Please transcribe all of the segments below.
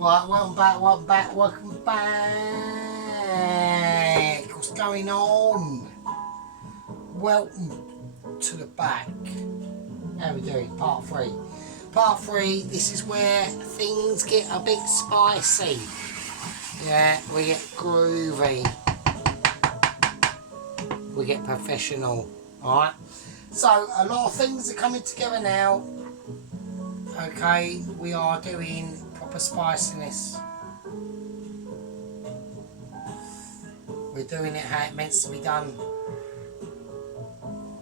Right, welcome back. What's going on? Welcome to the back. How are we doing? Part 3. Part 3, this is where things get a bit spicy. Yeah, we get groovy. We get professional. Alright? So, a lot of things are coming together now. Okay, we are doing proper spiciness. We're doing it how it meant to be done.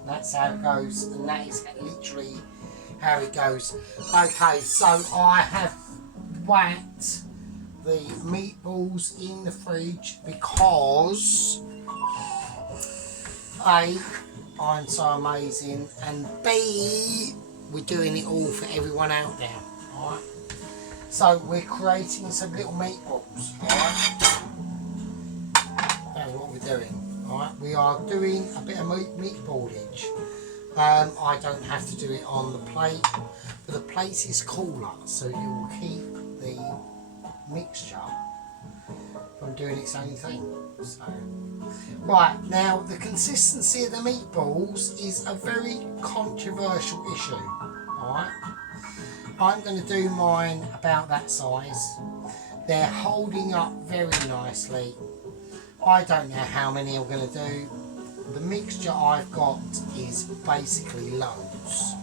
That's how it goes, and that is literally how it goes. Okay, so I have whacked the meatballs in the fridge because A, I'm so amazing, and B, we're doing it all for everyone out there. Alright, so we're creating some little meatballs. Alright, that's what we're doing. Alright, we are doing a bit of meatballage. I don't have to do it on the plate, but the plate is cooler, so it will keep the mixture from doing its own thing. So, right, now the consistency of the meatballs is a very controversial issue. Alright, I'm going to do mine about that size. They're holding up very nicely. I don't know how many I'm going to do. The mixture I've got is basically loads.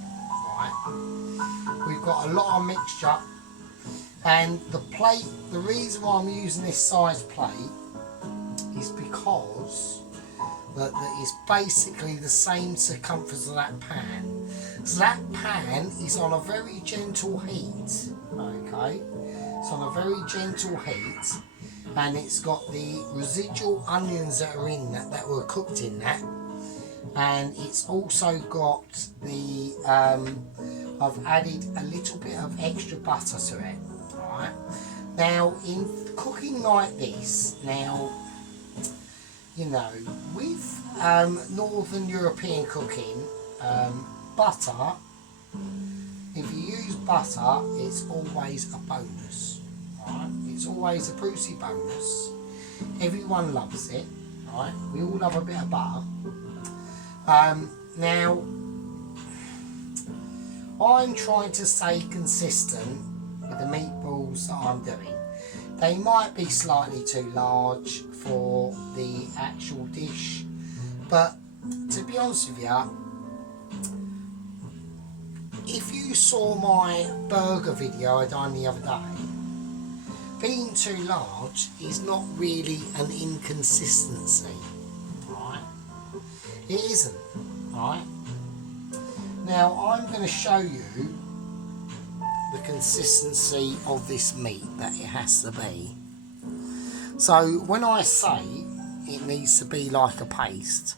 Right, we've got a lot of mixture, and the plate, the reason why I'm using this size plate is because that it's basically the same circumference of that pan. So that pan is on a very gentle heat. Okay, it's on a very gentle heat, and it's got the residual onions that are in that were cooked in that, and it's also got the I've added a little bit of extra butter to it. Alright, now in cooking like this, now you know, with Northern European cooking, butter, if you use butter, it's always a bonus. Right? It's always a Brucey bonus. Everyone loves it. Right? We all love a bit of butter. Now, I'm trying to stay consistent with the meatballs that I'm doing. They might be slightly too large for the actual dish, but to be honest with you, if you saw my burger video I done the other day, being too large is not really an inconsistency, right? It isn't, right? Now I'm going to show you the consistency of this meat that it has to be. So when I say it needs to be like a paste,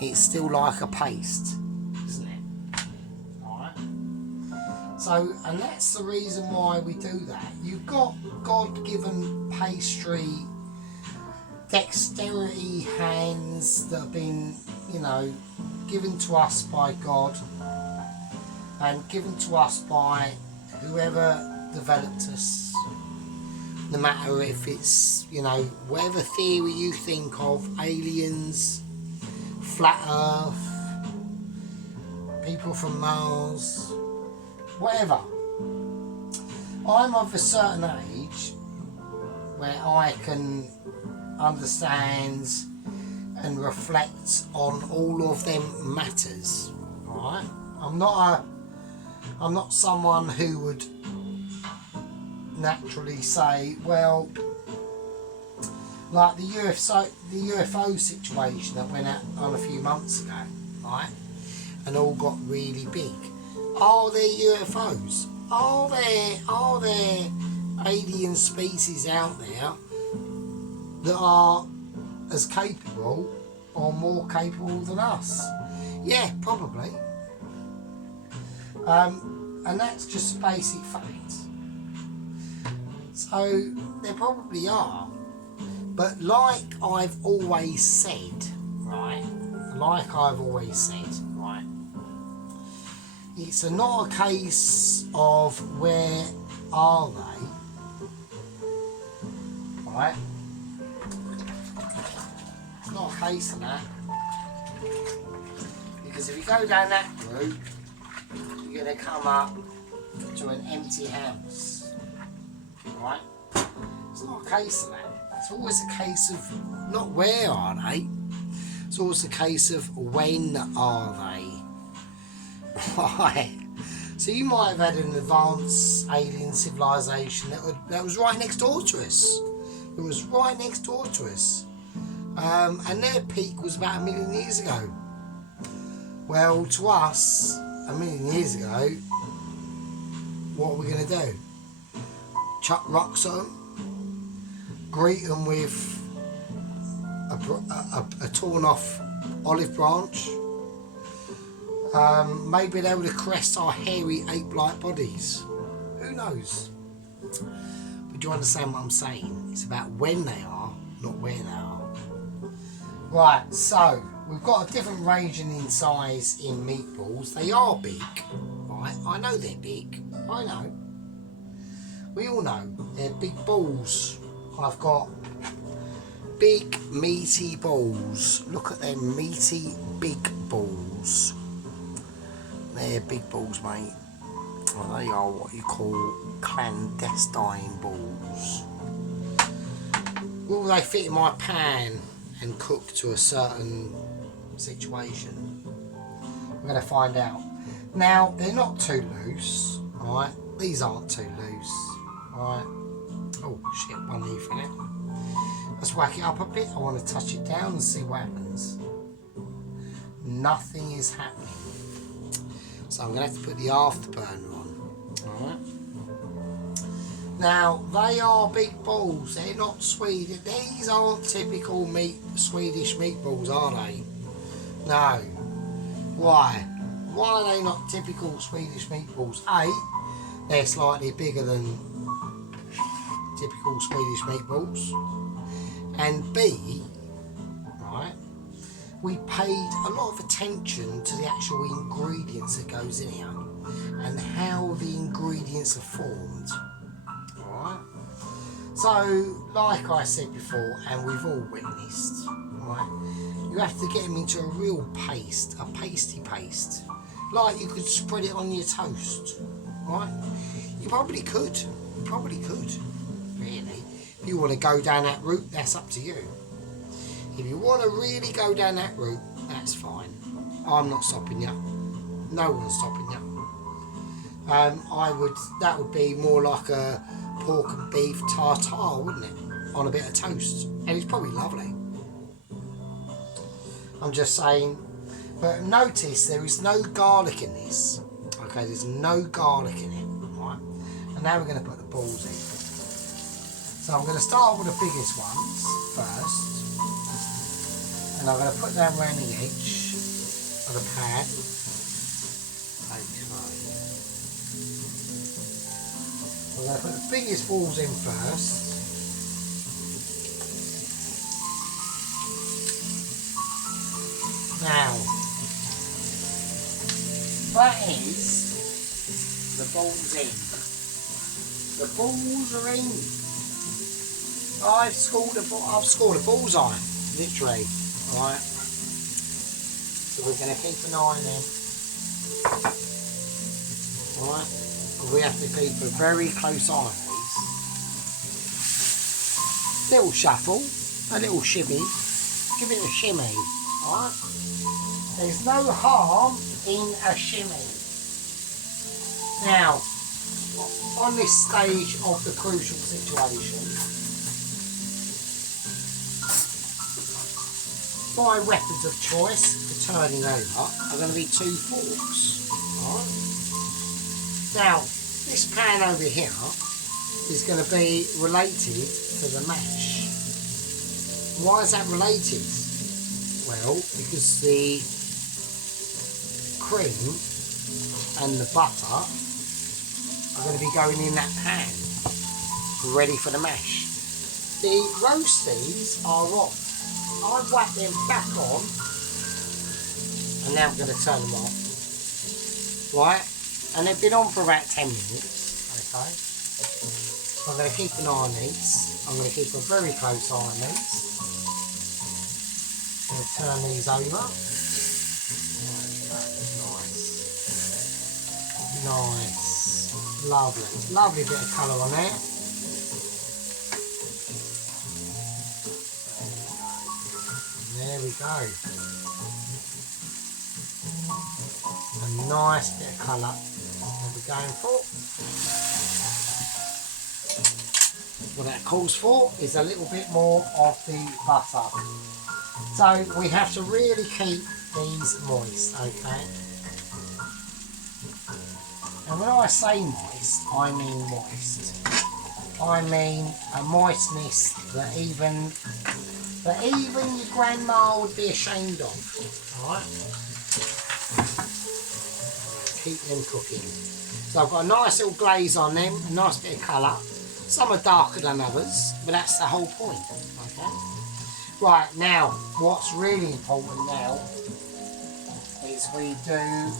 it's still like a paste, isn't it? Alright. So, and that's the reason why we do that. You've got God-given pastry, dexterity hands that have been, you know, given to us by God and given to us by whoever developed us. No matter if it's, you know, whatever theory you think of, aliens, flat earth, people from Mars, whatever. I'm of a certain age where I can understand and reflect on all of them matters. Alright? I'm not someone who would naturally say, well, like the UFO situation that went out on a few months ago, right, and all got really big. Are there UFOs? Are there alien species out there that are as capable or more capable than us? Yeah, probably. And that's just basic fact. So there probably are. But like I've always said, right? it's not a case of where are they, right? It's not a case of that, because if you go down that route, you're going to come up to an empty house, right? It's not a case of that. It's always a case of not where are they, it's always a case of when are they, right? So you might have had an advanced alien civilization that was right next door to us. It was right next door to us. And their peak was about 1 million years ago. Well, to us, 1 million years ago, what are we going to do? Chuck rocks at them? Greet them with a torn off olive branch? Maybe they would have caressed our hairy ape-like bodies. Who knows? But do you understand what I'm saying? It's about when they are, not where they are. Right, so we've got a different ranging in size in meatballs. They are big, right? I know they're big. I know. We all know they're big balls. I've got big meaty balls. Look at them meaty big balls. They're big balls, mate. Well, they are what you call clandestine balls. Will they fit in my pan and cook to a certain situation? We're going to find out. Now, they're not too loose, alright? These aren't too loose, alright? Oh shit, one leaf in it. Let's whack it up a bit. I want to touch it down and see what happens. Nothing is happening. So I'm going to have to put the afterburner on. Alright. Now, they are big balls. They're not Swedish. These aren't typical Swedish meatballs, are they? No. Why? Why are they not typical Swedish meatballs? A, they're slightly bigger than typical Swedish meatballs. And B, right, we paid a lot of attention to the actual ingredients that goes in here and how the ingredients are formed. Alright? So, like I said before, and we've all witnessed, right, you have to get them into a real paste, a pasty paste. Like you could spread it on your toast, right? You probably could, really. If you want to go down that route, that's up to you. If you want to really go down that route, that's fine. I'm not stopping you. No one's stopping you. That would be more like a pork and beef tartare, wouldn't it? On a bit of toast. And it's probably lovely. I'm just saying. But notice there is no garlic in this. Okay, there's no garlic in it. Right? And now we're going to put the balls in. So I'm going to start with the biggest ones first. And I'm going to put them around the edge of the pan. Okay. We're going to put the biggest balls in first. Now, that is the balls in. The balls are in. I've scored a bullseye, literally. Right, so we're going to keep an eye on them. Right, we have to keep a very close eye on these. Little shuffle, a little shimmy, give it a shimmy. Right, there's no harm in a shimmy. Now, on this stage of the crucial situation, my weapons of choice for turning over are going to be 2 forks. Right. Now, this pan over here is going to be related to the mash. Why is that related? Well, because the cream and the butter are going to be going in that pan, ready for the mash. The roasties are off. I've whacked them back on, and now I'm going to turn them off. right? And they've been on for about 10 minutes, okay? So I'm going to keep an eye on these. I'm going to keep a very close eye on these. I'm going to turn these over. Nice, lovely bit of colour on there. And there we go. A nice bit of colour that we're going for. What that calls for is a little bit more of the butter. So we have to really keep these moist, okay? And when I say moist, I mean moist. I mean a moistness that even your grandma would be ashamed of. Alright? Keep them cooking. So I've got a nice little glaze on them, a nice bit of colour. Some are darker than others, but that's the whole point. Okay? Right, now, what's really important now is we do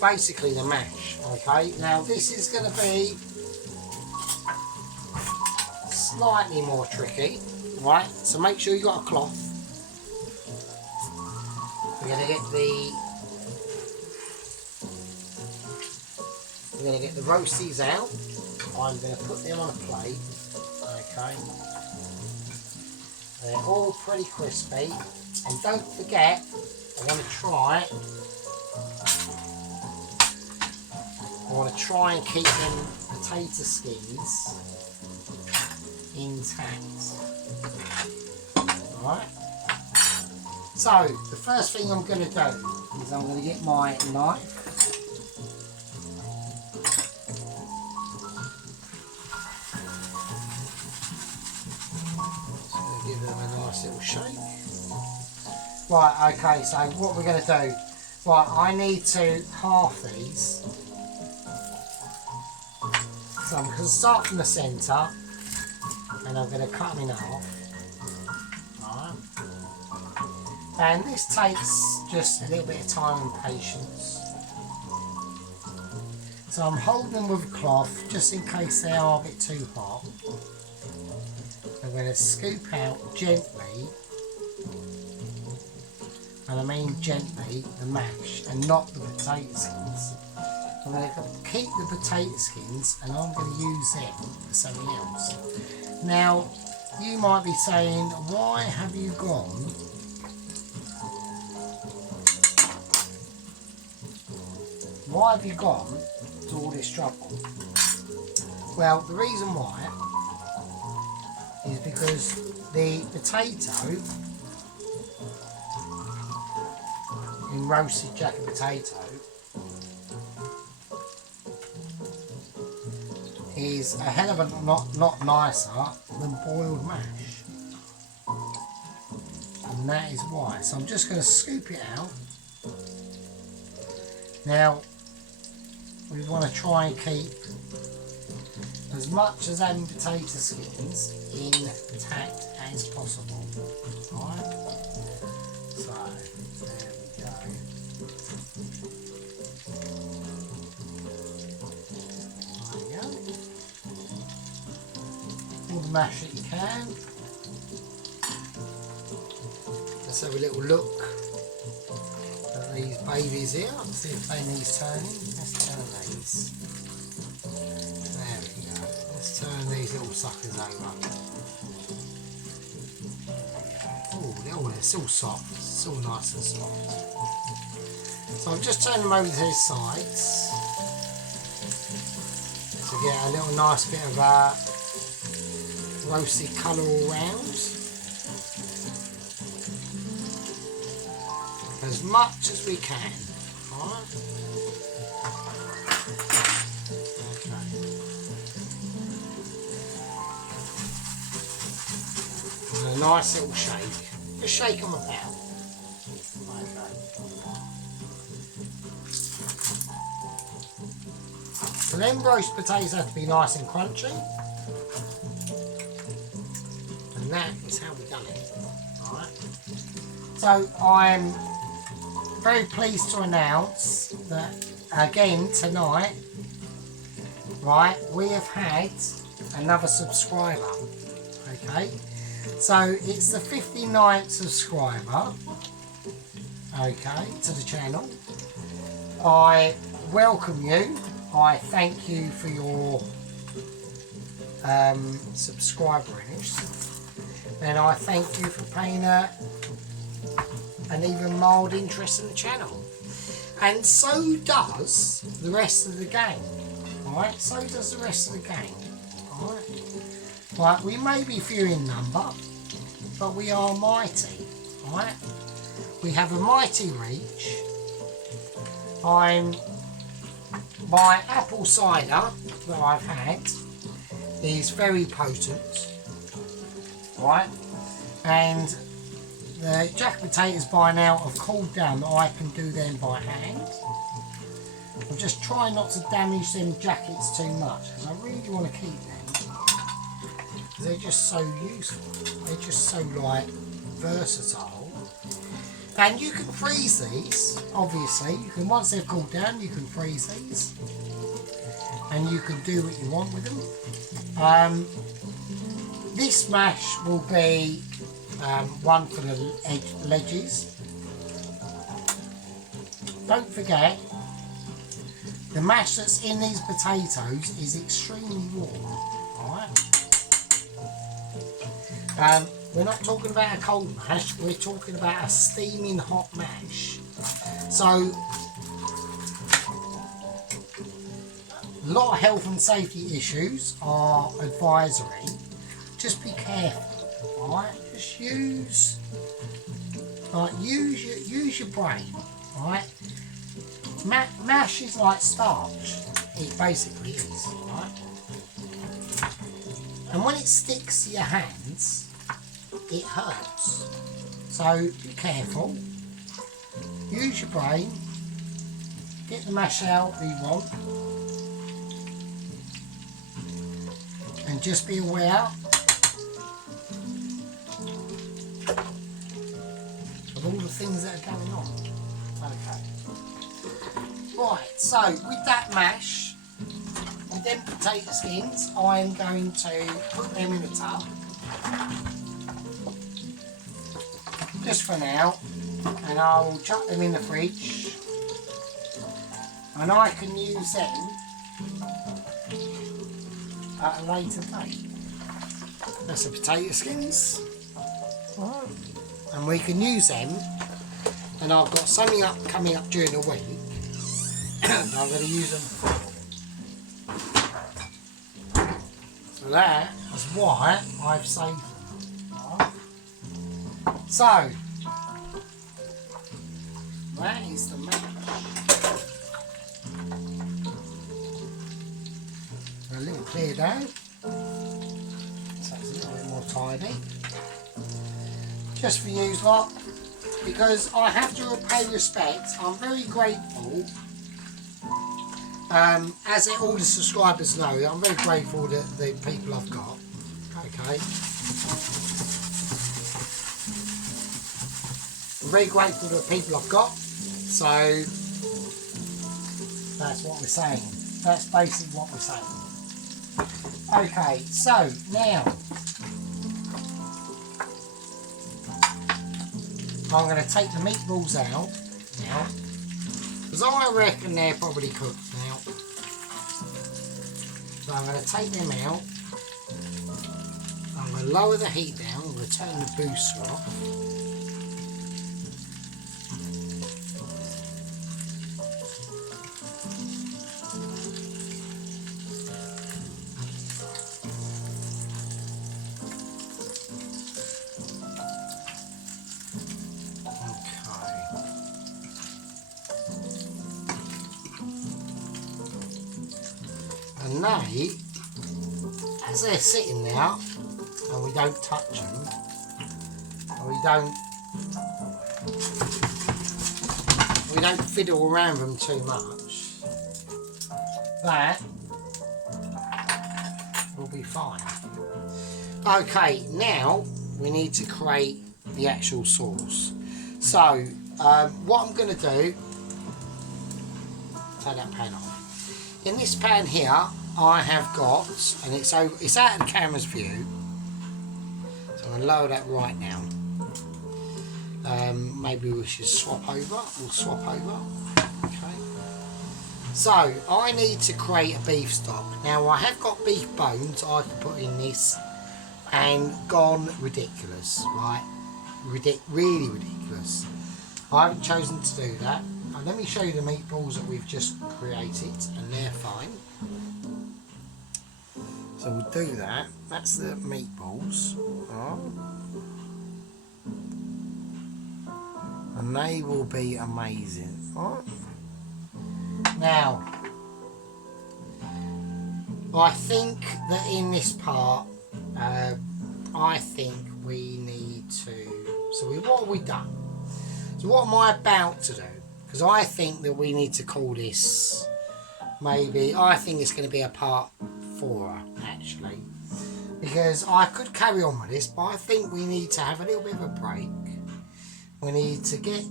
basically the mash. Okay, now this is going to be slightly more tricky, right? So make sure you got a cloth. We're going to get the roasties out. I'm going to put them on a plate. Okay, they're all pretty crispy, and don't forget, I want to try and keep them potato skins intact. Alright. So the first thing I'm going to do is I'm going to get my knife. So give them a nice little shake. Right, okay, so what we're going to do, right, I need to half these. So I'm going to start from the centre, and I'm going to cut them in half. Alright. And this takes just a little bit of time and patience. So I'm holding them with a cloth, just in case they are a bit too hot. I'm going to scoop out gently, and I mean gently, the mash, and not the potato skins. I'm going to keep the potato skins, and I'm going to use them for something else. Now, you might be saying, why have you gone to all this trouble? Well, the reason why is because the potato, in roasted jacket potato, is a hell of a lot nicer than boiled mash, and that is why. So I'm just going to scoop it out. Now we want to try and keep as much as having potato skins intact as possible. Alright, so there we go. All the mash that you can. Let's have a little look at these babies here. Let's see if they need turning. Let's turn these. There we go. Let's turn these little suckers over. Oh, they're still soft. Still nice and soft. So I'm just turning them over to the sides to get a little nice bit of roasted colour all round. As much as we can. Alright. Okay. And a nice little shake. Just shake them about. Okay. So them roast potatoes have to be nice and crunchy. And that is how we've done it. Alright. So I'm very pleased to announce that again tonight, right, we have had another subscriber. Okay, so it's the 59th subscriber, okay, to the channel. I welcome you. I thank you for your subscribers, and I thank you for paying an even mild interest in the channel. And so does the rest of the gang. Alright, so does the rest of the gang. Alright. Right, we may be few in number, but we are mighty. Alright. We have a mighty reach. My apple cider that I've had is very potent. Right. And the jack potatoes by now have cooled down that I can do them by hand. I'm just trying not to damage them jackets too much because I really want to keep them. They're just so useful. They're just so like versatile. And you can freeze these, obviously. You can, once they've cooled down, you can freeze these. And you can do what you want with them. This mash will be one for the ledges. Don't forget, the mash that's in these potatoes is extremely warm. Alright? We're not talking about a cold mash, we're talking about a steaming hot mash. So, a lot of health and safety issues are advisory. Just be careful, alright? Just use your brain, alright? Mash is like starch. It basically is, right? And when it sticks to your hands, it hurts. So be careful. Use your brain. Get the mash out that you want. And just be aware of all the things that are going on. Okay. Right, so with that mash, with them potato skins, I am going to put them in a tub. Just for now, and I'll chuck them in the fridge, and I can use them at a later date. That's the potato skins, and we can use them, and I've got something coming up during the week, and I'm going to use them for. So that is why I've saved them. So, that is the mash. A little clear down, so it's a little bit more tidy. Just for you lot, because I have to pay respect. I'm very grateful. As all the subscribers know, I'm very grateful to the people I've got. Okay. I'm very grateful to the people I've got, so that's what we're saying. That's basically what we're saying. Okay, so now I'm going to take the meatballs out now, because I reckon they're probably cooked now. So I'm going to take them out. I'm going to lower the heat down. I'm going to turn the booster off. And they, as they're sitting there, and we don't touch them, and we don't fiddle around them too much, that will be fine. Okay, now we need to create the actual sauce. So what I'm going to do, take that pan off. In this pan here, I have got, and it's out of the camera's view, so I'm going to lower that right now. Maybe we should swap over. We'll swap over. Okay. So I need to create a beef stock. Now I have got beef bones I can put in this, and gone ridiculous, right? Really ridiculous. I haven't chosen to do that. And let me show you the meatballs that we've just created, and they're fine. So we'll do that. That's the meatballs. And they will be amazing. Right. Now, I think that in this part, I think we need to. So what have we done? So what am I about to do? Because I think that we need to call this. Maybe I think it's going to be a part 4 actually, because I could carry on with this, but I think we need to have a little bit of a break. We need to get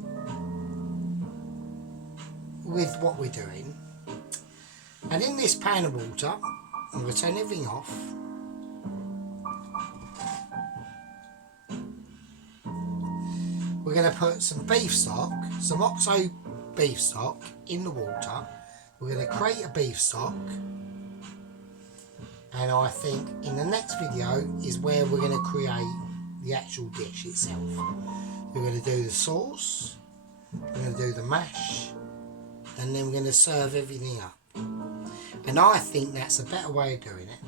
with what we're doing, and in this pan of water, I'm going to turn everything off. We're going to put some beef stock, some oxo beef stock in the water. We're going to create a beef stock, and I think in the next video is where we're going to create the actual dish itself. We're going to do the sauce, we're going to do the mash, and then we're going to serve everything up. And I think that's a better way of doing it,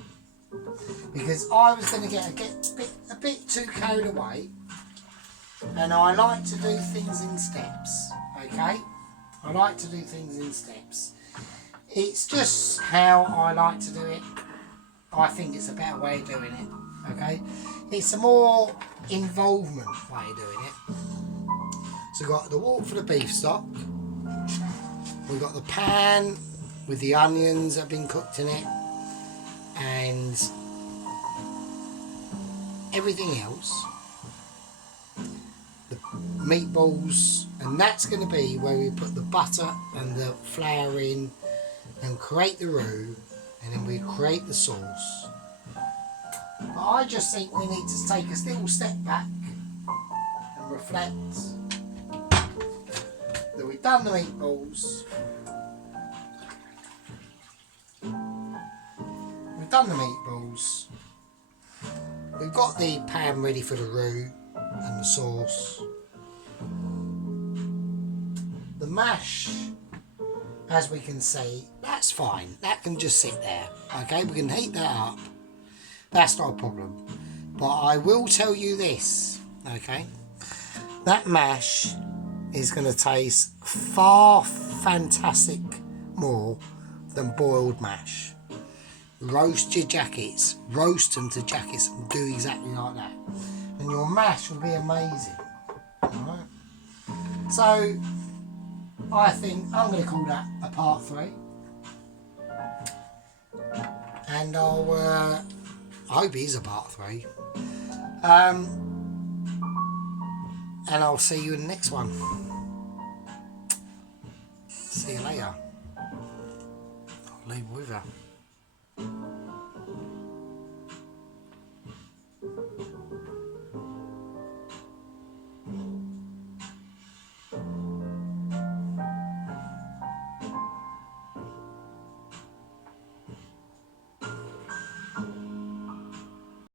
because I was going to get a bit too carried away, and I like to do things in steps, okay? I like to do things in steps. It's just how I like to do it. I think it's a better way of doing it, okay? It's a more involvement way of doing it. So we've got the wok for the beef stock. We've got the pan with the onions that have been cooked in it, and everything else. The meatballs, and that's going to be where we put the butter and the flour in and create the roux, and then we create the sauce. But I just think we need to take a little step back and reflect that we've done the meatballs, we've got the pan ready for the roux and the sauce. The mash, as we can see, that's fine, that can just sit there, okay? We can heat that up, that's not a problem. But I will tell you this, okay? That mash is going to taste far fantastic more than boiled mash. Roast your jackets, roast them to jackets, and do exactly like that, and your mash will be amazing. Alright, so I think I'm going to call that a part 3, and I hope it is a part 3, and I'll see you in the next one. See you later. I'll leave with her.